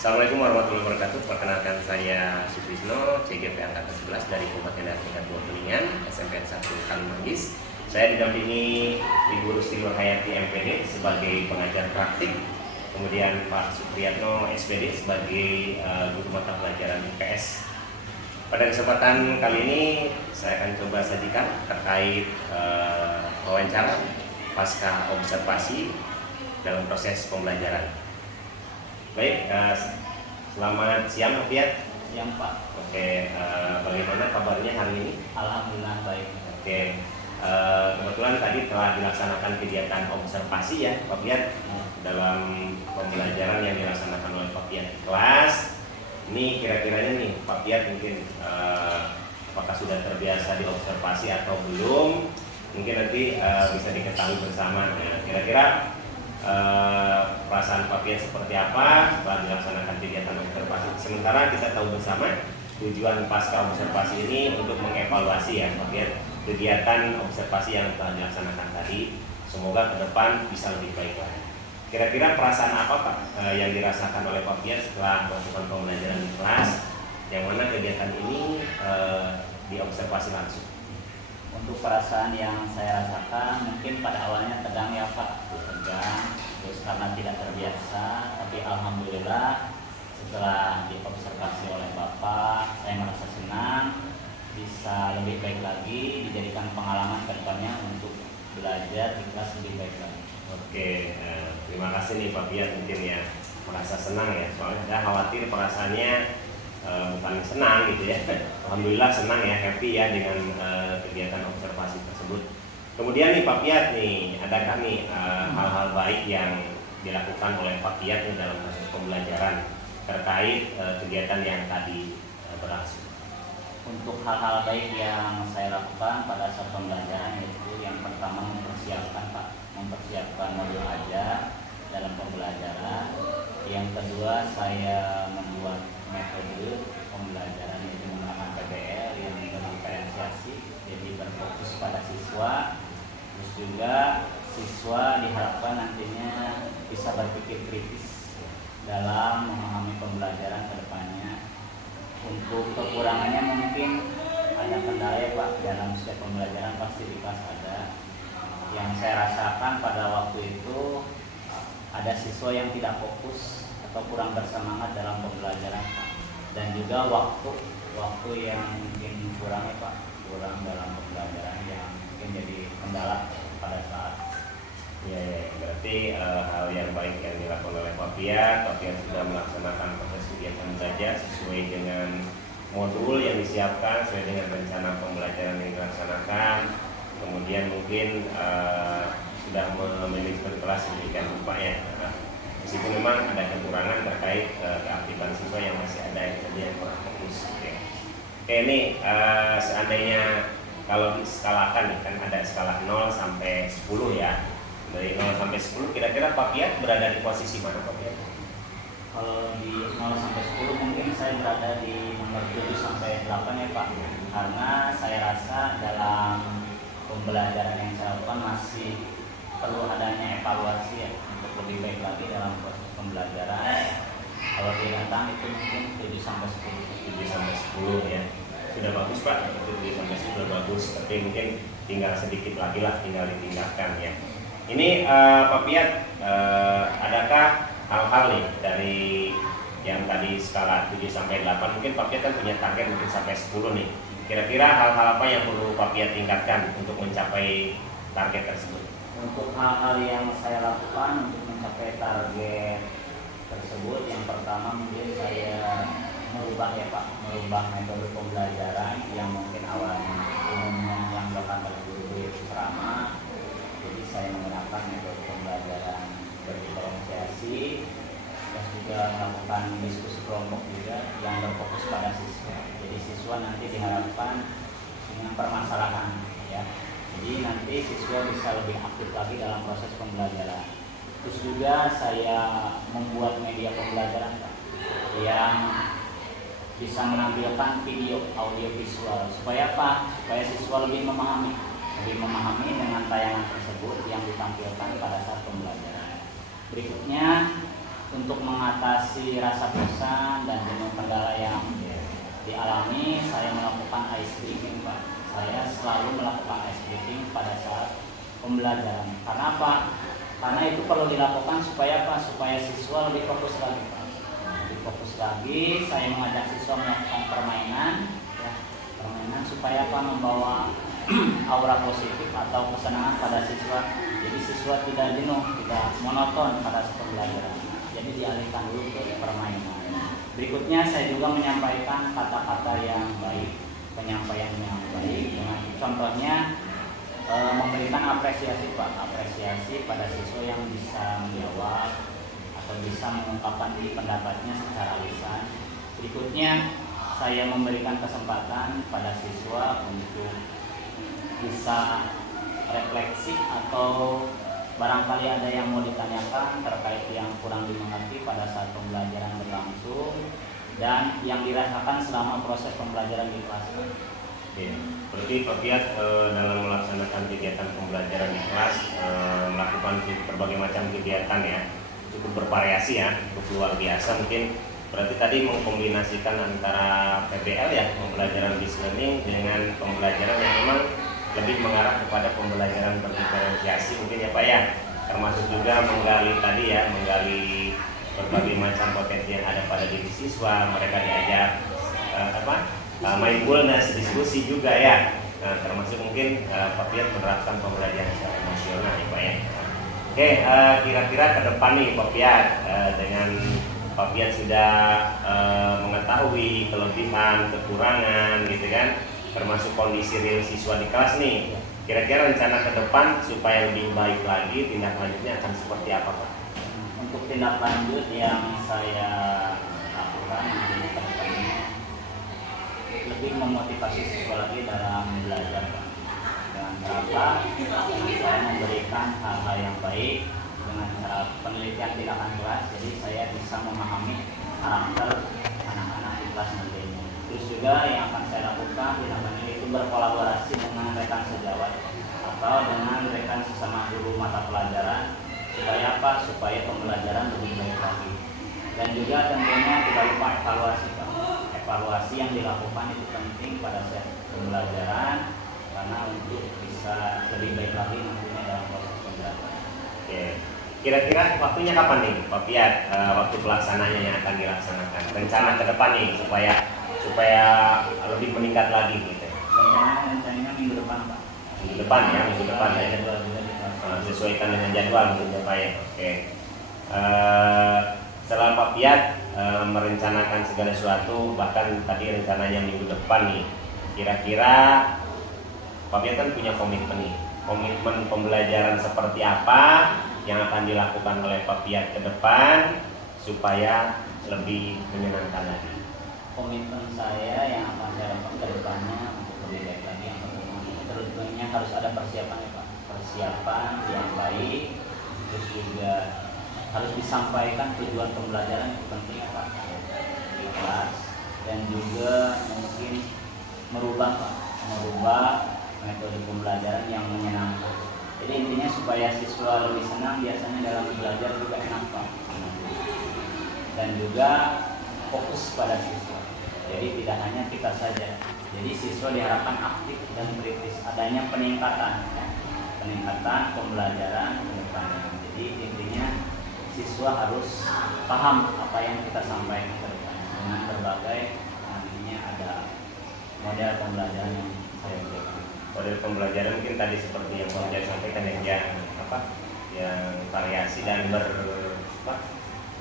Assalamualaikum warahmatullahi wabarakatuh. Perkenalkan saya Sutrisno, CGP Angkatan 11 dari Kabupaten Daerah Tingkat 2 Kuningan, SMPN 1 Kalimanggis. Saya didampingi Ibu Rusti Nurhayati MPD sebagai pengajar praktik, kemudian Pak Supriyatno SPD sebagai guru mata pelajaran IPS. Pada kesempatan kali ini saya akan coba sajikan terkait wawancara pasca observasi dalam proses pembelajaran. Baik, selamat siang Pak Fiat. Siang Pak. Oke, bagaimana kabarnya hari ini? Alhamdulillah baik. Oke, kebetulan tadi telah dilaksanakan kegiatan observasi ya Pak Fiat dalam pembelajaran yang dilaksanakan oleh Pak Fiat di kelas. Ini kira-kiranya nih Pak Fiat mungkin apakah sudah terbiasa diobservasi atau belum? Mungkin nanti bisa diketahui bersama. Nah, kira-kira perasaan Pak Fiat seperti apa setelah dilaksanakan kegiatan observasi. Sementara kita tahu bersama tujuan pasca observasi ini untuk mengevaluasi ya Pak Fiat kegiatan observasi yang telah dilaksanakan tadi. Semoga ke depan bisa lebih baik lagi. Kira-kira perasaan apa Pak yang dirasakan oleh Pak Fiat setelah melakukan pembelajaran di kelas, yang mana kegiatan ini diobservasi langsung? Untuk perasaan yang saya rasakan mungkin pada awalnya tegang ya Pak, tegang terus karena tidak terbiasa, tapi alhamdulillah setelah diobservasi oleh Bapak saya merasa senang, bisa lebih baik lagi, dijadikan pengalaman ke depannya untuk belajar di kelas lebih baik lagi. Oke, terima kasih nih Pak Fiat, mungkin ya merasa senang ya, soalnya saya khawatir perasaannya bukan senang gitu ya. Alhamdulillah senang ya, happy ya dengan kegiatan observasi tersebut. Kemudian nih Pak Fiat nih, adakah nih hal-hal baik yang dilakukan oleh Pak Fiat nih dalam proses pembelajaran terkait kegiatan yang tadi berlangsung? Untuk hal-hal baik yang saya lakukan pada saat pembelajaran yaitu yang pertama mempersiapkan modul ajar dalam pembelajaran. Yang kedua saya membuat metode pembelajaran yaitu menggunakan PBL yang diferensiasi, jadi berfokus pada siswa. Terus juga siswa diharapkan nantinya bisa berpikir kritis dalam memahami pembelajaran ke depannya. Untuk kekurangannya mungkin ada kendala ya Pak, dalam setiap pembelajaran pasti di kelas ada. Yang saya rasakan pada waktu itu ada siswa yang tidak fokus atau kurang bersemangat dalam pembelajaran Pak. Dan juga waktu yang mungkin kurang ya Pak, kurang dalam pembelajaran yang mungkin jadi kendala pada saat. Ya, berarti hal yang baik yang dilakukan oleh Pak Fiat sudah melaksanakan proses kegiatan belajar sesuai dengan modul yang disiapkan, sesuai dengan rencana pembelajaran yang dilaksanakan. Kemudian mungkin sudah memanajemen kelas sedemikian rupa ya. Meskipun memang ada kekurangan terkait keaktifan siswa yang masih ada yang kurang fokus. Oke, ini seandainya kalau diskalakan nih, kan ada skala 0 sampai 10 ya. Dari 0 sampai 10 kira-kira Pak Fiat berada di posisi mana Pak Fiat? Kalau di 0 sampai 10 mungkin saya berada di nomor 7 sampai 8 ya Pak. Karena saya rasa dalam pembelajaran yang saya lakukan masih perlu adanya evaluasi ya, untuk lebih baik lagi dalam proses pembelajaran. Kalau dilihat itu mungkin 7 sampai 10. 7 sampai 10 ya. Sudah bagus Pak, itu 7 sampai 10 sudah bagus, tapi mungkin tinggal sedikit lagi lah, tinggal ditingkatkan ya. Ini Pak Fiat, adakah hal-hal nih dari yang tadi skala 7 sampai 8, mungkin Pak Fiat kan punya target mungkin sampai 10 nih. Kira-kira hal-hal apa yang perlu Pak Fiat tingkatkan untuk mencapai target tersebut? Untuk hal-hal yang saya lakukan untuk mencapai target tersebut, yang pertama mungkin saya merubah metode pembelajaran yang mungkin awalnya umumnya yang dilakukan oleh guru-guru ceramah. Jadi saya menggunakan metode pembelajaran berdiferensiasi, terus juga melakukan diskusi kelompok juga yang berfokus pada siswa. Jadi siswa nanti diharapkan dengan permasalahan ya. Jadi nanti siswa bisa lebih aktif lagi dalam proses pembelajaran. Terus juga saya membuat media pembelajaran yang bisa menampilkan video, audio, visual. Supaya apa? Supaya siswa lebih memahami dengan tayangan tersebut yang ditampilkan pada saat pembelajaran. Berikutnya untuk mengatasi rasa bosan dan jenuh kendala yang dialami, saya melakukan ice breaking, Pak. Saya selalu melakukan ice breaking pada saat pembelajaran. Karena apa? Karena itu perlu dilakukan supaya apa? Supaya siswa lebih fokus lagi, Pak. Lebih fokus lagi. Saya mengajak siswa melakukan permainan, ya, permainan supaya apa? Membawa aura positif atau kesenangan pada siswa. Jadi siswa tidak jenuh, tidak monoton pada saat pembelajaran. Jadi dialihkan dulu ke permainan. Berikutnya saya juga menyampaikan kata-kata yang baik, penyampaian yang baik. Dengan contohnya memberikan apresiasi, Pak, apresiasi pada siswa yang bisa menjawab atau bisa mengungkapkan pendapatnya secara lisan. Berikutnya saya memberikan kesempatan pada siswa untuk bisa refleksi atau barangkali ada yang mau ditanyakan terkait yang kurang dimengerti pada saat pembelajaran berlangsung dan yang dirasakan selama proses pembelajaran di kelas. Oke, berarti Pak Piat dalam melaksanakan kegiatan pembelajaran di kelas melakukan berbagai macam kegiatan ya, cukup bervariasi ya, cukup luar biasa mungkin. Berarti tadi mengkombinasikan antara PBL ya, pembelajaran business learning dengan pembelajaran yang memang lebih mengarah kepada pembelajaran berdiferensiasi mungkin ya Pak ya, termasuk juga menggali tadi ya, menggali berbagai macam potensi yang ada pada diri siswa, mereka diajak mindfulness, diskusi juga ya, termasuk mungkin Pak Piat menerapkan pembelajaran secara emosional ya Pak ya. Oke, kira-kira ke depan nih Pak Piat, dengan Pak Piat sudah mengetahui kelebihan, kekurangan gitu kan, termasuk kondisi real siswa di kelas nih. Kira-kira rencana ke depan supaya lebih baik lagi, tindak lanjutnya akan seperti apa Pak? Untuk tindak lanjut yang saya lakukan ke depannya lebih memotivasi siswa lagi dalam belajar, Pak. Dengan cara saya memberikan hal-hal yang baik dengan cara penelitian tindakan kelas, jadi saya bisa memahami karakter anak-anak di kelas nantinya. Terus juga yang akan saya lakukan tindakan ini itu berkolaborasi dengan rekan sejawat atau dengan rekan sesama guru mata pelajaran supaya apa? Supaya pembelajaran lebih baik lagi. Dan juga tentunya tidak lupa evaluasi, Pak. Evaluasi yang dilakukan itu penting pada saat pembelajaran karena untuk bisa lebih baik lagi nantinya dalam proses pembelajaran. Oke. Kira-kira waktunya kapan nih Pak Piat, waktu pelaksananya yang akan dilaksanakan? Rencana ke depan nih supaya lebih meningkat lagi gitu. Rencananya minggu depan, Pak. Minggu depan ya, minggu depan ya. Sesuaikan dengan jadwal mungkin ya Pak ya. Oke. Setelah Pak Piat merencanakan segala sesuatu, bahkan tadi rencananya minggu depan nih, kira-kira Pak Piat kan punya komitmen nih, komitmen pembelajaran seperti apa yang akan dilakukan oleh Pak Piat ke depan supaya lebih menyenangkan lagi. Komitmen saya yang akan saya lakukan ke depannya untuk lebih baik lagi, yang pertama tentunya harus ada persiapan ya Pak, persiapan yang baik, terus juga harus disampaikan tujuan pembelajaran itu penting ya Pak di kelas, dan juga mungkin merubah metode pembelajaran yang menyenangkan. Jadi intinya supaya siswa lebih senang, biasanya dalam belajar juga enak Pak, dan juga fokus pada siswa. Jadi tidak hanya kita saja. Jadi siswa diharapkan aktif dan kritis. Adanya peningkatan, ya. Peningkatan pembelajaran ke depannya. Jadi intinya siswa harus paham apa yang kita sampaikan ke depannya dengan berbagai nantinya ada model pembelajaran yang saya berikan. Model pembelajaran mungkin tadi seperti yang saya sampaikan yang variasi dan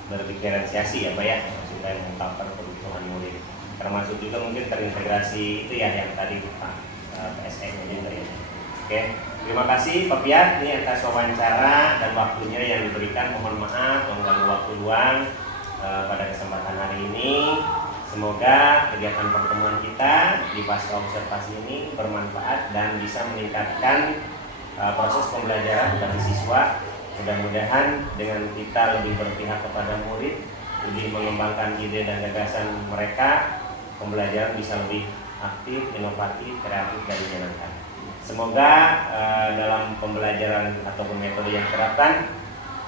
berdiferensiasi ya Pak ya, maksudnya mengungkapkan kebutuhan murid, termasuk juga mungkin terintegrasi itu ya yang tadi Pak PSN juga ya. Oke, terima kasih Pak Piat ini atas wawancara dan waktunya yang diberikan. Mohon maaf mengganggu waktu luang pada kesempatan hari ini. Semoga kegiatan pertemuan kita di pasca observasi ini bermanfaat dan bisa meningkatkan proses pembelajaran bagi siswa. Mudah-mudahan dengan kita lebih berpihak kepada murid, lebih mengembangkan ide dan gagasan mereka, pembelajaran bisa lebih aktif, inovatif, kreatif, dan menyenangkan. Semoga dalam pembelajaran ataupun metode yang diterapkan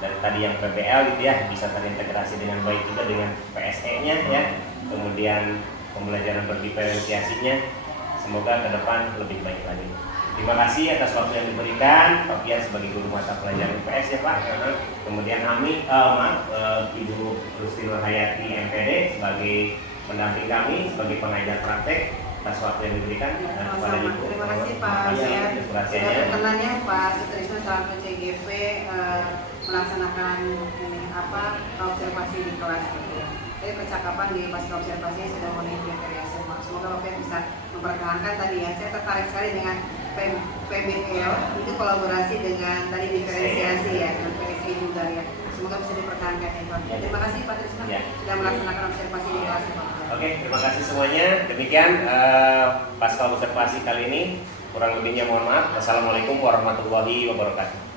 dan tadi yang PBL gitu ya bisa terintegrasi dengan baik juga dengan PSE-nya ya, kemudian pembelajaran berdiferensiasinya, semoga ke depan lebih baik lagi. Terima kasih atas waktu yang diberikan Pak Pian sebagai guru mata pelajaran IPS ya Pak. Kemudian Ibu Rusti Nurhayati MPD sebagai pendamping kami, sebagai pengajar praktek, atas waktu yang diberikan kepada Ibu. Terima kasih Pak Pian. Sudah berkenan ya Pak Sutrisno selaku CGP melaksanakan observasi di kelas. Jadi percakapan di pasca observasi sudah mulai kriteria semua. Semoga Bapak bisa mempertahankan tadi ya. Saya tertarik sekali dengan PBL itu kolaborasi dengan tadi diferensiasi ya, dengan PSE juga ya. Semoga bisa dipertahankan ya Pak. Terima kasih Pak Trisno sudah melaksanakan observasi di kelas Pak. Oke, terima kasih semuanya. Demikian pasca observasi kali ini. Kurang lebihnya mohon maaf. Wassalamualaikum warahmatullahi wabarakatuh.